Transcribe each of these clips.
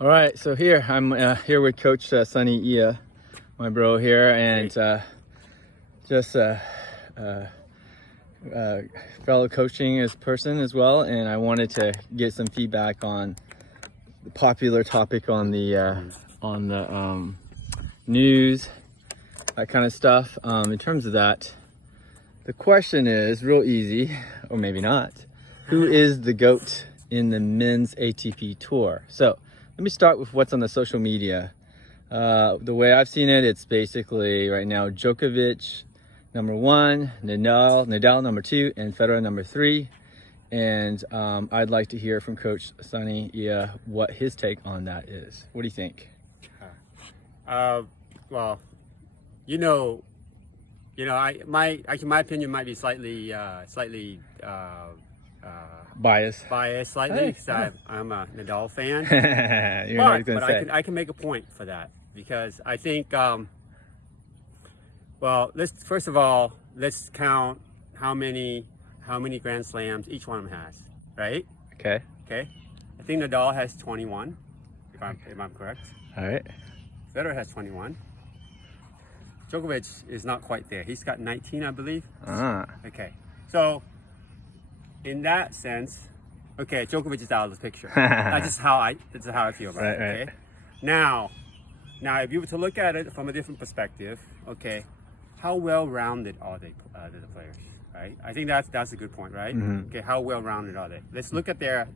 All right, so here I'm here with Coach Sonny Ia, my bro here, and just fellow coaching as person as well. And I wanted to get some feedback on the popular topic on the news, that kind of stuff. In terms of that, the question is real easy, or maybe not. Who is the GOAT in the men's ATP Tour? So let me start with what's on the social media. The way I've seen it, it's basically right now Djokovic number 1, Nadal number 2, and Federer number 3. And I'd like to hear from Coach Sonny Ia what his take on that is. What do you think? Well, my opinion might be slightly Bias. slightly, Hey, because I'm a Nadal fan. You're not gonna say. I can make a point for that, because I think, let's count how many Grand Slams each one of them has, right? Okay. Okay. I think Nadal has 21, if I'm correct. All right. Federer has 21. Djokovic is not quite there. He's got 19, I believe. Okay. So, in that sense, okay, Djokovic is out of the picture. That's how I feel about it. Okay. Right. Now, if you were to look at it from a different perspective, okay, how well-rounded are the players, right? I think that's a good point, right? Mm-hmm. Okay, how well-rounded are they? Let's look at their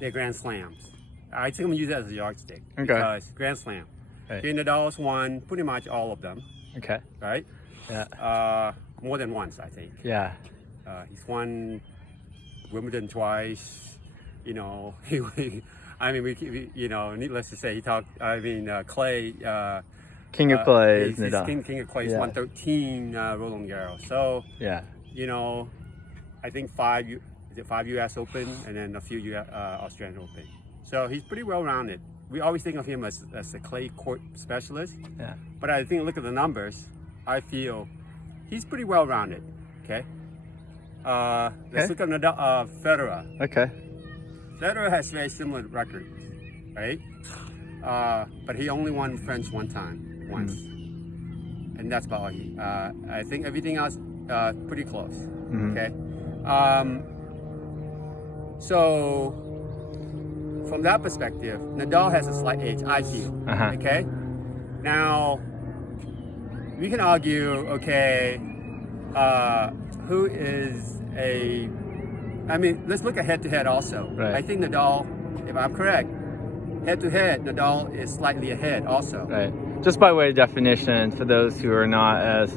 Grand Slams. I think I'm gonna use that as a yardstick. Okay. Because Grand Slam. Right. Okay, Nadal's won pretty much all of them, Okay. right? Yeah. More than once, I think. Yeah. He's won Wimbledon twice. Needless to say, Clay. King of Clay is He's Nadal. King of Clay. He's Yeah. won 13 Roland Garros. So, Yeah. I think 5 U.S. Open and then a few Australian Open. So he's pretty well-rounded. We always think of him as a clay court specialist. Yeah. But I think, look at the numbers, I feel he's pretty well-rounded. Okay. Let's look at Federer. Okay. Federer has very similar records, right? But he only won French once, and that's about all. I think everything else pretty close. Mm-hmm. Okay. So from that perspective, Nadal has a slight edge, I feel. Uh-huh. Okay. Now we can argue, okay, who is let's look at head-to-head also. Right. I think Nadal, if I'm correct, head-to-head, Nadal is slightly ahead also. Right. Just by way of definition, for those who are not as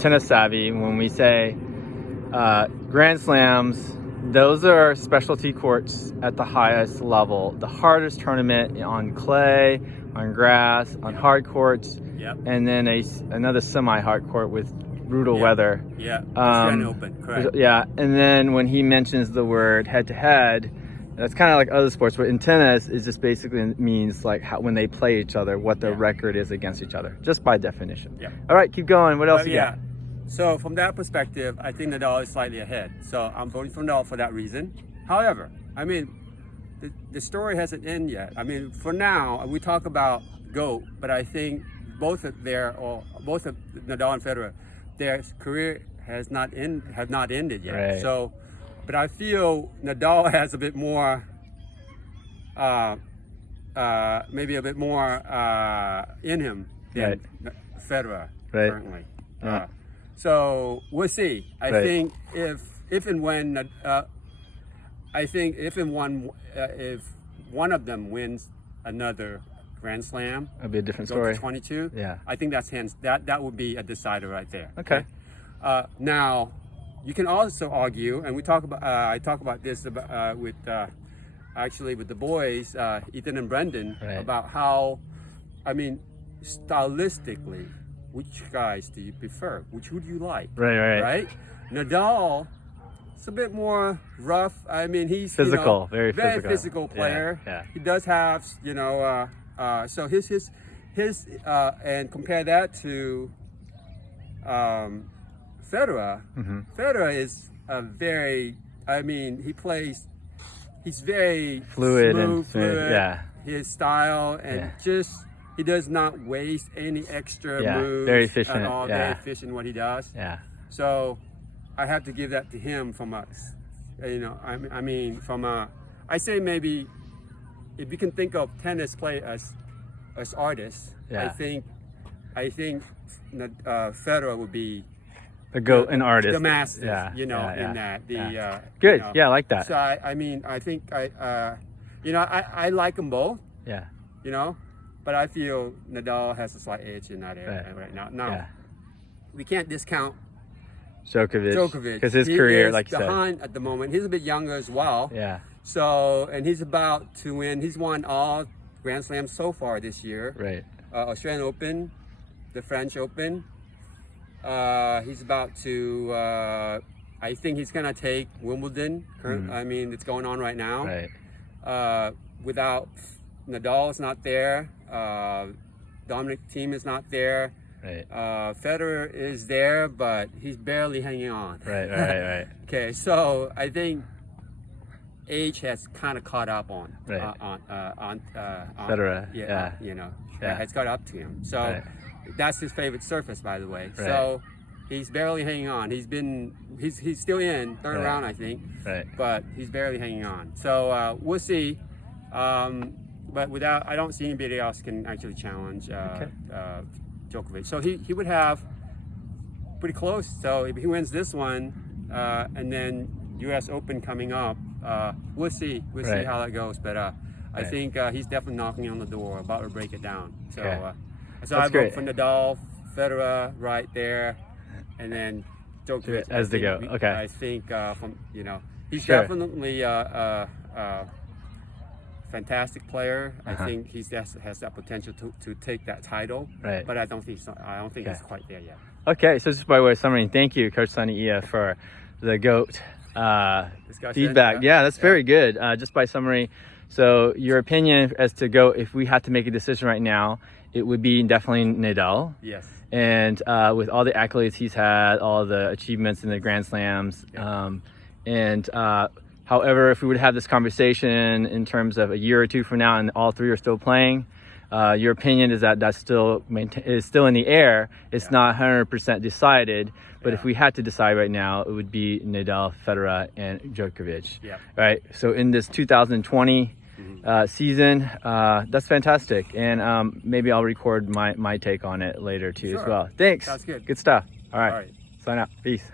tennis savvy, when we say Grand Slams, those are specialty courts at the highest level. The hardest tournament on clay, on grass, on hard courts, and then another semi-hard court with brutal weather. Yeah, Australian Open, correct. Yeah, and then when he mentions the word head-to-head, that's kind of like other sports, but in tennis, it just basically means like when they play each other, what their record is against each other, just by definition. Yeah. All right, keep going. What else you got? So from that perspective, I think Nadal is slightly ahead. So I'm voting for Nadal for that reason. However, the story hasn't ended yet. For now, we talk about GOAT, but I think both of Nadal and Federer, their career have not ended yet. Right. So, but I feel Nadal has a bit more, maybe a bit more in him than Federer currently. So we'll see. I think if one of them wins another Grand Slam, That'd be a different go story. to 22. Yeah. I think that would be a decider right there. Okay. Now, you can also argue, and I talk about this with the boys, Ethan and Brendan, about how, stylistically, which guys do you prefer? Who do you like? Right. Nadal, it's a bit more rough. He's physical, very physical player. Yeah. He does have, so his and compare that to Federer. Mm-hmm. Federer is a very, he plays he's very Fluid and smooth, smooth, yeah. His style and Yeah. just he does not waste any extra Yeah, moves very efficient, at all. yeah. Very efficient in what he does. Yeah. So I have to give that to him from us. You know, I mean, from a, I say maybe if you can think of tennis play as artists, Yeah. I think Federer would be The GOAT and artist. the masters. Yeah. You know, yeah, yeah. in that yeah. you Good. know. Yeah, I like that. So I mean, I think you know, I like them both. Yeah. You know, but I feel Nadal has a slight edge in that area right now. Now, Yeah. we can't discount Djokovic. Because his He career, is like you said. behind at the moment. He's a bit younger as well. Yeah. So, and he's about to win. He's won all Grand Slams so far this year. Right. Australian Open, the French Open. He's about to. I think he's gonna take Wimbledon. I mean, it's going on right now. Right. Without Nadal is not there. Dominic Thiem is not there. Right. Federer is there, but he's barely hanging on. Right. Okay, so I think age has kind of caught up on Right. on Federer, yeah. you know, Yeah. has caught up to him. So Right. that's his favorite surface, by the way. Right. So he's barely hanging on. He's still in third Right. round, I think, Right. but he's barely hanging on. So we'll see. But I don't see anybody else can actually challenge Djokovic. So he would have pretty close. So if he wins this one, and then U.S. Open coming up, we'll see. We'll see Right. how that goes. But I Right. think he's definitely knocking on the door, about to break it down. So, Okay. so I That's vote great. for Nadal, Federer right there, and then Djokovic As the GOAT. Okay. I think from he's Sure. definitely fantastic player. I think he has that potential to take that title. Right. But I don't think so. I don't think Okay. it's quite there yet. Okay, so just by way of summary, thank you, Coach Sonny Ia, for the GOAT Discussion, feedback. Yeah, that's very good. Just by summary, so your opinion as to GOAT, if we had to make a decision right now, it would be definitely Nadal. Yes. And with all the accolades he's had, all the achievements in the Grand Slams, however, if we would have this conversation in terms of a year or two from now and all three are still playing, your opinion is that that's still is still in the air. It's not 100% decided. But if we had to decide right now, it would be Nadal, Federer, and Djokovic. Yeah. Right. So in this 2020 season, that's fantastic. And maybe I'll record my take on it later too as Sure. well. Thanks. Sounds good. Good stuff. All right. All right. Sign out. Peace.